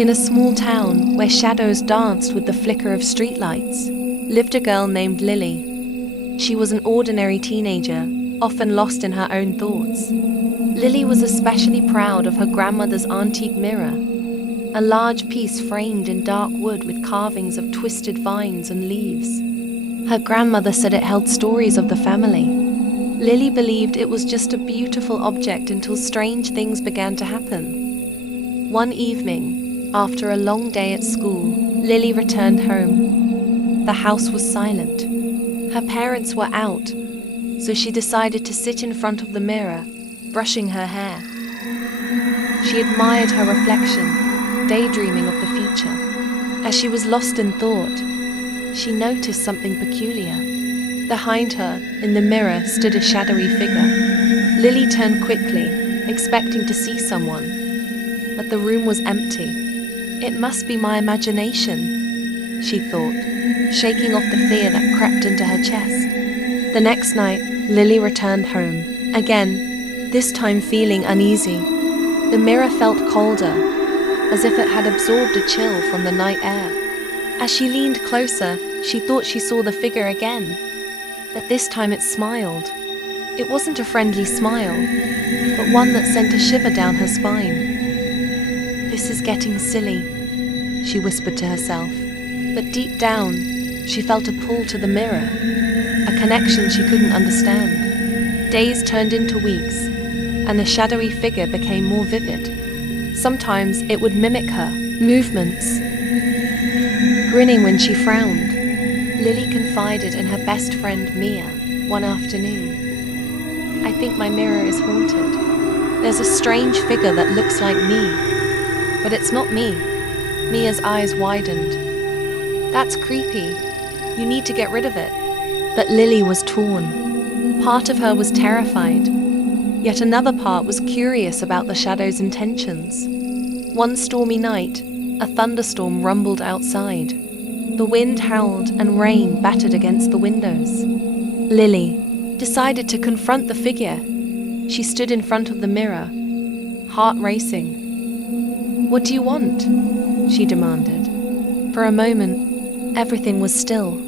In a small town where shadows danced with the flicker of streetlights, lived a girl named Lily. She was an ordinary teenager, often lost in her own thoughts. Lily was especially proud of her grandmother's antique mirror, a large piece framed in dark wood with carvings of twisted vines and leaves. Her grandmother said it held stories of the family. Lily believed it was just a beautiful object until strange things began to happen. One evening, after a long day at school, Lily returned home. The house was silent. Her parents were out, so she decided to sit in front of the mirror, brushing her hair. She admired her reflection, daydreaming of the future. As she was lost in thought, she noticed something peculiar. Behind her, in the mirror, stood a shadowy figure. Lily turned quickly, expecting to see someone, but the room was empty. It must be my imagination, she thought, shaking off the fear that crept into her chest. The next night, Lily returned home, again, this time feeling uneasy. The mirror felt colder, as if it had absorbed a chill from the night air. As she leaned closer, she thought she saw the figure again, but this time it smiled. It wasn't a friendly smile, but one that sent a shiver down her spine. "This is getting silly," she whispered to herself, but deep down, she felt a pull to the mirror, a connection she couldn't understand. Days turned into weeks, and the shadowy figure became more vivid. Sometimes it would mimic her movements, grinning when she frowned. Lily confided in her best friend Mia one afternoon. "I think my mirror is haunted. There's a strange figure that looks like me, but it's not me." Mia's eyes widened. "That's creepy. You need to get rid of it." But Lily was torn. Part of her was terrified, yet another part was curious about the shadow's intentions. One stormy night, a thunderstorm rumbled outside. The wind howled and rain battered against the windows. Lily decided to confront the figure. She stood in front of the mirror, heart racing. "What do you want?" she demanded. For a moment, everything was still.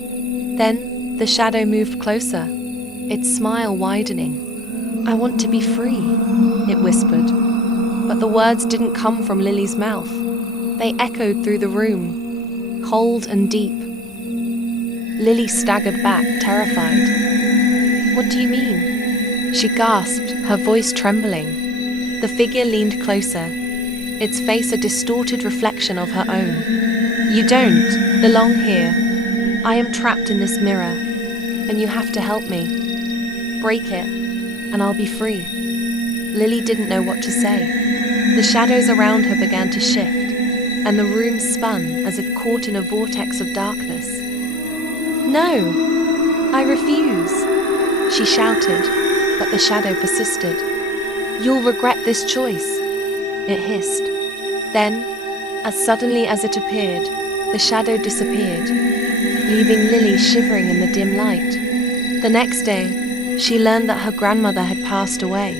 Then the shadow moved closer, its smile widening. "I want to be free," it whispered. But the words didn't come from Lily's mouth. They echoed through the room, cold and deep. Lily staggered back, terrified. "What do you mean?" she gasped, her voice trembling. The figure leaned closer, its face a distorted reflection of her own. "You don't belong here. I am trapped in this mirror, and you have to help me. Break it, and I'll be free." Lily didn't know what to say. The shadows around her began to shift, and the room spun as if caught in a vortex of darkness. "No, I refuse," she shouted, but the shadow persisted. "You'll regret this choice," it hissed. Then, as suddenly as it appeared, the shadow disappeared, leaving Lily shivering in the dim light. The next day, she learned that her grandmother had passed away.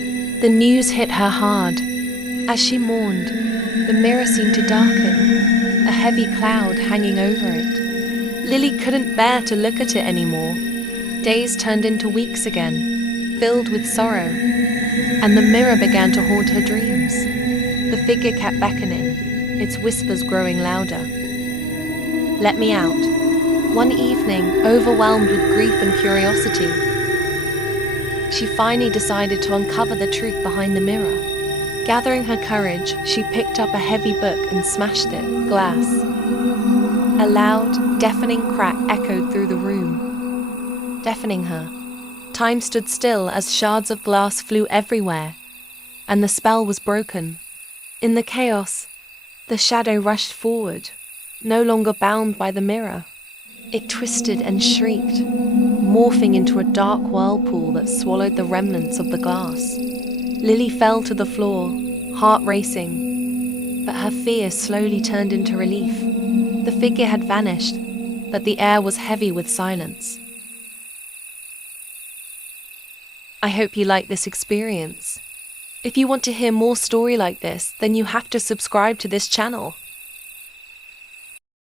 The news hit her hard. As she mourned, the mirror seemed to darken, a heavy cloud hanging over it. Lily couldn't bear to look at it anymore. Days turned into weeks again, filled with sorrow, and the mirror began to haunt her dreams. The figure kept beckoning, its whispers growing louder. "Let me out." One evening, overwhelmed with grief and curiosity, she finally decided to uncover the truth behind the mirror. Gathering her courage, she picked up a heavy book and smashed it, glass. A loud, deafening crack echoed through the room, deafening her. Time stood still as shards of glass flew everywhere, and the spell was broken. In the chaos, the shadow rushed forward, no longer bound by the mirror. It twisted and shrieked, morphing into a dark whirlpool that swallowed the remnants of the glass. Lily fell to the floor, heart racing, but her fear slowly turned into relief. The figure had vanished, but the air was heavy with silence. I hope you liked this experience. If you want to hear more story like this, then you have to subscribe to this channel.